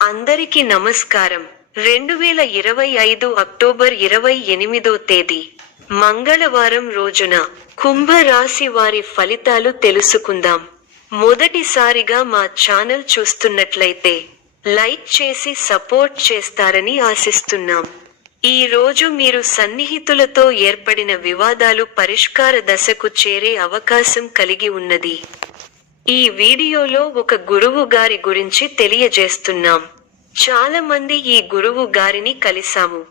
అందరికీ నమస్కారం. 2025 అక్టోబర్ 28వ తేదీ మంగళవారం రోజున కుంభ రాశి వారి ఫలితాలు తెలుసుకుందాం. మొదటిసారిగా మా ఛానల్ చూస్తున్నట్లయితే లైక్ చేసి సపోర్ట్ చేస్తారని ఆశిస్తున్నాం. ఈ రోజు మీరు సన్నిహితులతో ఏర్పడిన వివాదాలు పరిష్కార దశకు చేరే అవకాశం కలిగి ఉన్నది. ఈ వీడియోలో ఒక గురువు గారి గురించి తెలియజేస్తున్నాం. చాలా మంది ఈ గురువు గారిని కలిసాము.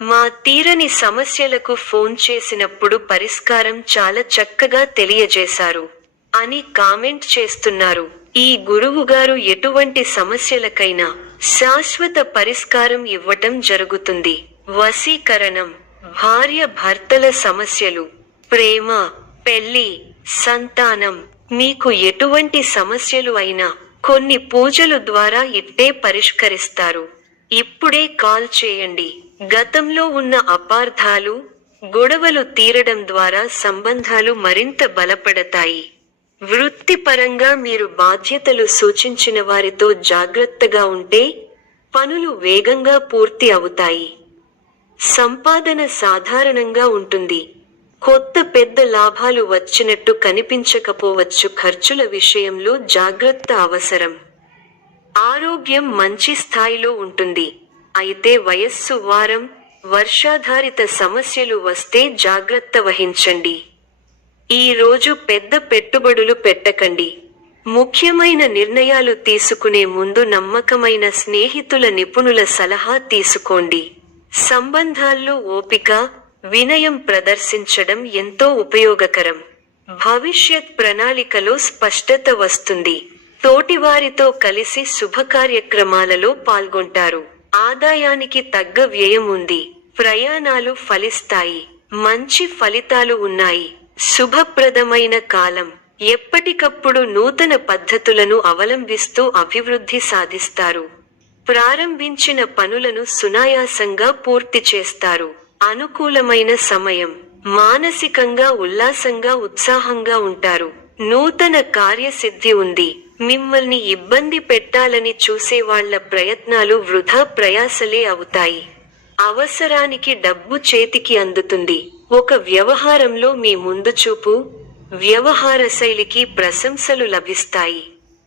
మా తీరని సమస్యలకు ఫోన్ చేసినప్పుడు పరిష్కారం చాలా చక్కగా తెలియజేశారు అని కామెంట్ చేస్తున్నారు. ఈ గురువు గారు ఎటువంటి సమస్యలకైనా శాశ్వత పరిష్కారం ఇవ్వటం జరుగుతుంది. వశీకరణం, భార్య భర్తల సమస్యలు, ప్రేమ, పెళ్లి, సంతానం, మీకు ఎటువంటి సమస్యలు అయినా కొన్ని పూజలు ద్వారా ఇట్టే పరిష్కరిస్తారు. ఇప్పుడే కాల్ చేయండి. గతంలో ఉన్న అపార్థాలు, గొడవలు తీరడం ద్వారా సంబంధాలు మరింత బలపడతాయి. వృత్తిపరంగా మీరు బాధ్యతలు సూచించిన వారితో జాగ్రత్తగా ఉంటే పనులు వేగంగా పూర్తి అవుతాయి. సంపాదన సాధారణంగా ఉంటుంది. కొత్త పెద్ద లాభాలు వచ్చినట్టు కనిపించకపోవచ్చు. ఖర్చుల విషయంలో జాగ్రత్త అవసరం. ఆరోగ్యం మంచి స్థాయిలో ఉంటుంది. అయితే వయస్సు, వారం, వర్షాధారిత సమస్యలు వస్తే జాగ్రత్త వహించండి. ఈ రోజు పెద్ద పెట్టుబడులు పెట్టకండి. ముఖ్యమైన నిర్ణయాలు తీసుకునే ముందు నమ్మకమైన స్నేహితుల, నిపుణుల సలహా తీసుకోండి. సంబంధాల్లో ఓపిక, వినయం ప్రదర్శించడం ఎంతో ఉపయోగకరం. భవిష్యత్ ప్రణాళికలో స్పష్టత వస్తుంది. తోటివారితో కలిసి శుభకార్యక్రమాలలో పాల్గొంటారు. ఆదాయానికి తగ్గ వ్యయం ఉంది. ప్రయాణాలు ఫలిస్తాయి. మంచి ఫలితాలు ఉన్నాయి. శుభప్రదమైన కాలం. ఎప్పటికప్పుడు నూతన పద్ధతులను అవలంబిస్తూ అభివృద్ధి సాధిస్తారు. ప్రారంభించిన పనులను సునాయాసంగా పూర్తి చేస్తారు. అనుకూలమైన సమయం. మానసికంగా ఉల్లాసంగా, ఉత్సాహంగా ఉంటారు. నూతన కార్యసిద్ధి ఉంది. మిమ్మల్ని ఇబ్బంది పెట్టాలని చూసేవాళ్ల ప్రయత్నాలు వృధా ప్రయాసలే అవుతాయి. అవసరానికి డబ్బు చేతికి అందుతుంది. ఒక వ్యవహారంలో మీ ముందుచూపు, వ్యవహార శైలికి ప్రశంసలు లభిస్తాయి.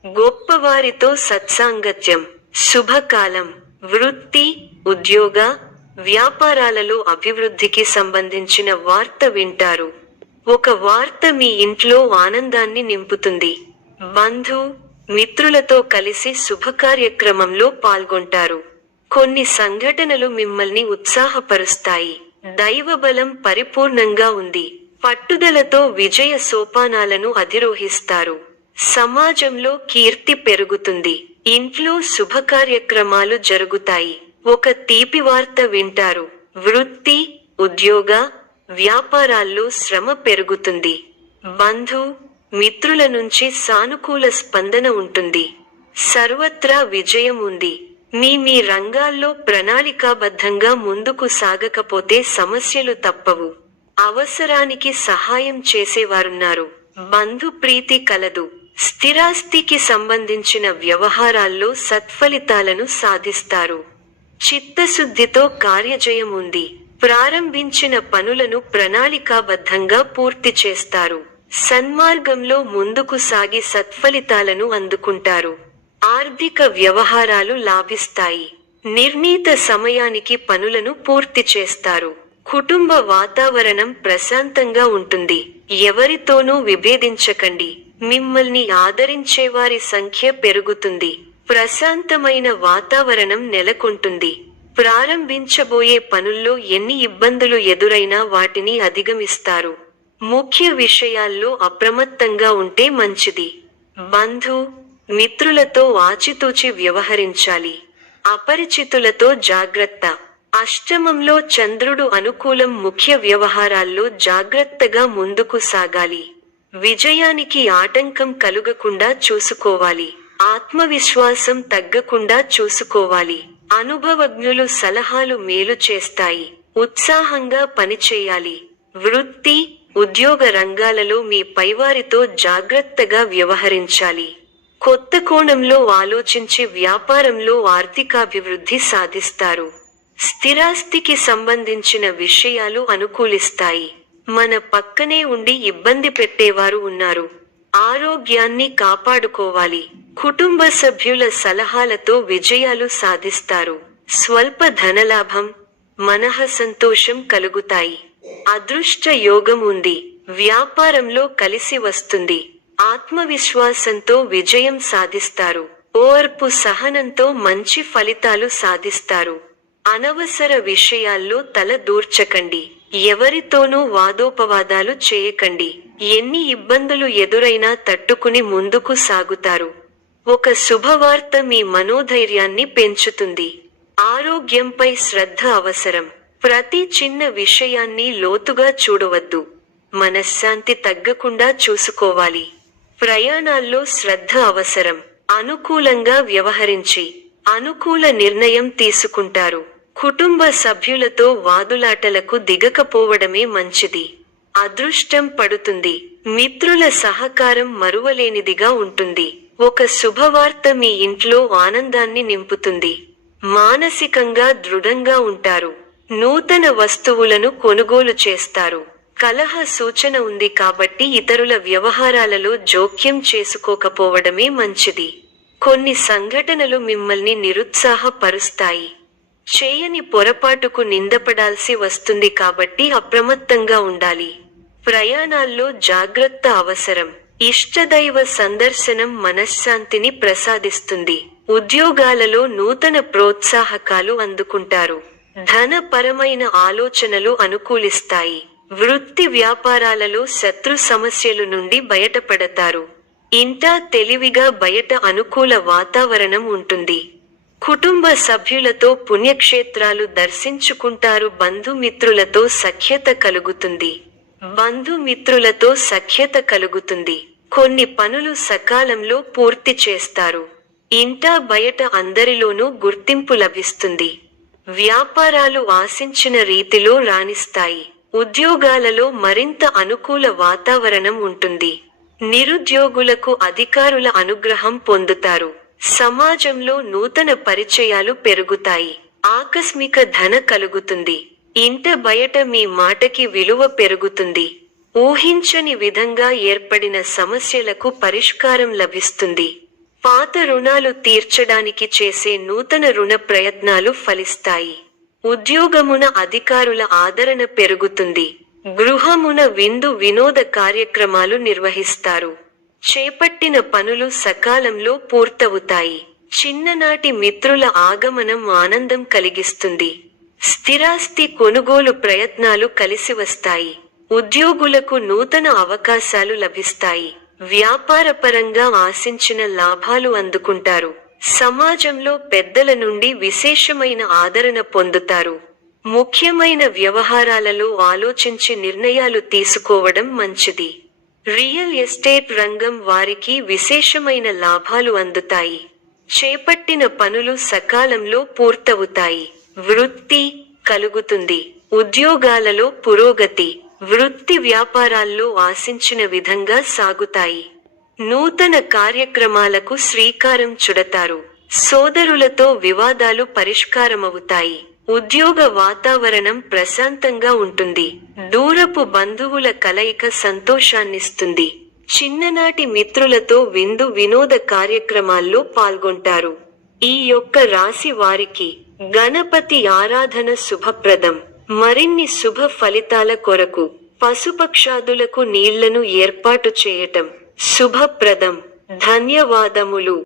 గొప్పవారితో సత్సాంగత్యం. శుభకాలం. వృత్తి, ఉద్యోగ, వ్యాపారాలలో అభివృద్ధికి సంబంధించిన వార్త వింటారు. ఒక వార్త మీ ఇంట్లో ఆనందాన్ని నింపుతుంది. బంధు, మిత్రులతో కలిసి శుభకార్యక్రమంలో పాల్గొంటారు. కొన్ని సంఘటనలు మిమ్మల్ని ఉత్సాహపరుస్తాయి. దైవబలం పరిపూర్ణంగా ఉంది. పట్టుదలతో విజయ సోపానాలను అధిరోహిస్తారు. సమాజంలో కీర్తి పెరుగుతుంది. ఇంట్లో శుభకార్యక్రమాలు జరుగుతాయి. ఒక తీపి వార్త వింటారు. వృత్తి, ఉద్యోగ, వ్యాపారాల్లో శ్రమ పెరుగుతుంది. బంధు, మిత్రుల నుంచి సానుకూల స్పందన ఉంటుంది. సర్వత్రా విజయం ఉంది. మీ రంగాల్లో ప్రణాళికాబద్ధంగా ముందుకు సాగకపోతే సమస్యలు తప్పవు. అవసరానికి సహాయం చేసేవారున్నారు. బంధు ప్రీతి కలదు. స్థిరాస్తికి సంబంధించిన వ్యవహారాల్లో సత్ఫలితాలను సాధిస్తారు. చిత్తశుద్ధితో కార్యజయం ఉంది. ప్రారంభించిన పనులను ప్రణాళికాబద్ధంగా పూర్తి చేస్తారు. సన్మార్గంలో ముందుకు సాగి సత్ఫలితాలను అందుకుంటారు. ఆర్థిక వ్యవహారాలు లాభిస్తాయి. నిర్ణీత సమయానికి పనులను పూర్తి చేస్తారు. కుటుంబ వాతావరణం ప్రశాంతంగా ఉంటుంది. ఎవరితోనూ విభేదించకండి. మిమ్మల్ని ఆదరించేవారి సంఖ్య పెరుగుతుంది. ప్రశాంతమైన వాతావరణం నెలకొంటుంది. ప్రారంభించబోయే పనుల్లో ఎన్ని ఇబ్బందులు ఎదురైనా వాటిని అధిగమిస్తారు. ముఖ్య విషయాల్లో అప్రమత్తంగా ఉంటే మంచిది. బంధు, మిత్రులతో ఆచితూచి వ్యవహరించాలి. అపరిచితులతో జాగ్రత్త. అష్టమంలో చంద్రుడు అనుకూలం. ముఖ్య వ్యవహారాల్లో జాగ్రత్తగా ముందుకు సాగాలి. విజయానికి ఆటంకం కలుగకుండా చూసుకోవాలి. ఆత్మవిశ్వాసం తగ్గకుండా చూసుకోవాలి. అనుభవజ్ఞులు సలహాలు మేలు చేస్తాయి. ఉత్సాహంగా పనిచేయాలి. వృత్తి, ఉద్యోగ రంగాలలో మీ పైవారితో జాగ్రత్తగా వ్యవహరించాలి. కొత్త కోణంలో ఆలోచించి వ్యాపారంలో ఆర్థికాభివృద్ధి సాధిస్తారు. స్థిరాస్తికి సంబంధించిన విషయాలు అనుకూలిస్తాయి. మన పక్కనే ఉండి ఇబ్బంది పెట్టేవారు ఉన్నారు. ఆరోగ్యాన్ని కాపాడుకోవాలి. కుటుంబ సభ్యుల సలహాలతో విజయాలు సాధిస్తారు. స్వల్ప ధనలాభం, మనః సంతోషం కలుగుతాయి. అదృష్ట యోగం ఉంది. వ్యాపారంలో కలిసి వస్తుంది. ఆత్మవిశ్వాసంతో విజయం సాధిస్తారు. ఓర్పు సహనంతో మంచి ఫలితాలు సాధిస్తారు. అనవసర విషయాల్లో తల దూర్చకండి. ఎవరితోనూ వాదోపవాదాలు చేయకండి. ఎన్ని ఇబ్బందులు ఎదురైనా తట్టుకుని ముందుకు సాగుతారు. ఒక శుభవార్త మీ మనోధైర్యాన్ని పెంచుతుంది. ఆరోగ్యంపై శ్రద్ధ అవసరం. ప్రతి చిన్న విషయాన్ని లోతుగా చూడవద్దు. మనశ్శాంతి తగ్గకుండా చూసుకోవాలి. ప్రయాణాల్లో శ్రద్ధ అవసరం. అనుకూలంగా వ్యవహరించి అనుకూల నిర్ణయం తీసుకుంటారు. కుటుంబ సభ్యులతో వాదులాటలకు దిగకపోవడమే మంచిది. అదృష్టం పడుతుంది. మిత్రుల సహకారం మరువలేనిదిగా ఉంటుంది. ఒక శుభవార్త మీ ఇంట్లో ఆనందాన్ని నింపుతుంది. మానసికంగా దృఢంగా ఉంటారు. నూతన వస్తువులను కొనుగోలు చేస్తారు. కలహ సూచన ఉంది కాబట్టి ఇతరుల వ్యవహారాలలో జోక్యం చేసుకోకపోవడమే మంచిది. కొన్ని సంఘటనలు మిమ్మల్ని నిరుత్సాహపరుస్తాయి. చేయని పొరపాటుకు నిందపడాల్సి వస్తుంది కాబట్టి అప్రమత్తంగా ఉండాలి. ప్రయాణాల్లో జాగ్రత్త అవసరం. ఇష్టదైవ సందర్శనం మనశ్శాంతిని ప్రసాదిస్తుంది. ఉద్యోగాలలో నూతన ప్రోత్సాహకాలు అందుకుంటారు. ధనపరమైన ఆలోచనలు అనుకూలిస్తాయి. వృత్తి వ్యాపారాలలో శత్రు సమస్యల నుండి బయటపడతారు. ఇంటా తెలివిగా బయట అనుకూల వాతావరణం ఉంటుంది. కుటుంబ సభ్యులతో పుణ్యక్షేత్రాలు దర్శించుకుంటారు. బంధుమిత్రులతో సఖ్యత కలుగుతుంది. కొన్ని పనులు సకాలంలో పూర్తి చేస్తారు. ఇంటా బయట అందరిలోనూ గుర్తింపు లభిస్తుంది. వ్యాపారాలు ఆశించిన రీతిలో రాణిస్తాయి. ఉద్యోగాలలో మరింత అనుకూల వాతావరణం ఉంటుంది. నిరుద్యోగులకు అధికారుల అనుగ్రహం పొందుతారు. సమాజంలో నూతన పరిచయాలు పెరుగుతాయి. ఆకస్మిక ధన కలుగుతుంది. ఇంట బయట మీ మాటకి విలువ పెరుగుతుంది. ఊహించని విధంగా ఏర్పడిన సమస్యలకు పరిష్కారం లభిస్తుంది. పాత రుణాలు తీర్చడానికి చేసే నూతన రుణ ప్రయత్నాలు ఫలిస్తాయి. ఉద్యోగమున అధికారుల ఆదరణ పెరుగుతుంది. గృహమున విందు వినోద కార్యక్రమాలు నిర్వహిస్తారు. చేపట్టిన పనులు సకాలంలో పూర్తవుతాయి. చిన్ననాటి మిత్రుల ఆగమనం ఆనందం కలిగిస్తుంది. స్థిరాస్తి కొనుగోలు ప్రయత్నాలు కలిసి వస్తాయి. ఉద్యోగులకు నూతన అవకాశాలు లభిస్తాయి. వ్యాపారపరంగా ఆశించిన లాభాలు అందుకుంటారు. సమాజంలో పెద్దల నుండి విశేషమైన ఆదరణ పొందుతారు. ముఖ్యమైన వ్యవహారాలలో ఆలోచించి నిర్ణయాలు తీసుకోవడం మంచిది. రియల్ ఎస్టేట్ రంగం వారికి విశేషమైన లాభాలు అందుతాయి. చేపట్టిన పనులు సకాలంలో పూర్తవుతాయి. వృత్తి కలుగుతుంది. ఉద్యోగాలలో పురోగతి. వృత్తి వ్యాపారాల్లో ఆశించిన విధంగా సాగుతాయి. నూతన కార్యక్రమాలకు శ్రీకారం చుడతారు. సోదరులతో వివాదాలు పరిష్కారమవుతాయి. ఉద్యోగ వాతావరణం ప్రశాంతంగా ఉంటుంది. దూరపు బంధువుల కలయిక సంతోషాన్నిస్తుంది. చిన్ననాటి మిత్రులతో విందు వినోద కార్యక్రమాల్లో పాల్గొంటారు. ఈ యొక్క రాశి వారికి గణపతి ఆరాధన శుభప్రదం. మరిన్ని శుభ ఫలితాల కొరకు పశుపక్షాదులకు నీళ్లను ఏర్పాటు చేయటం శుభప్రదం. ధన్యవాదములు.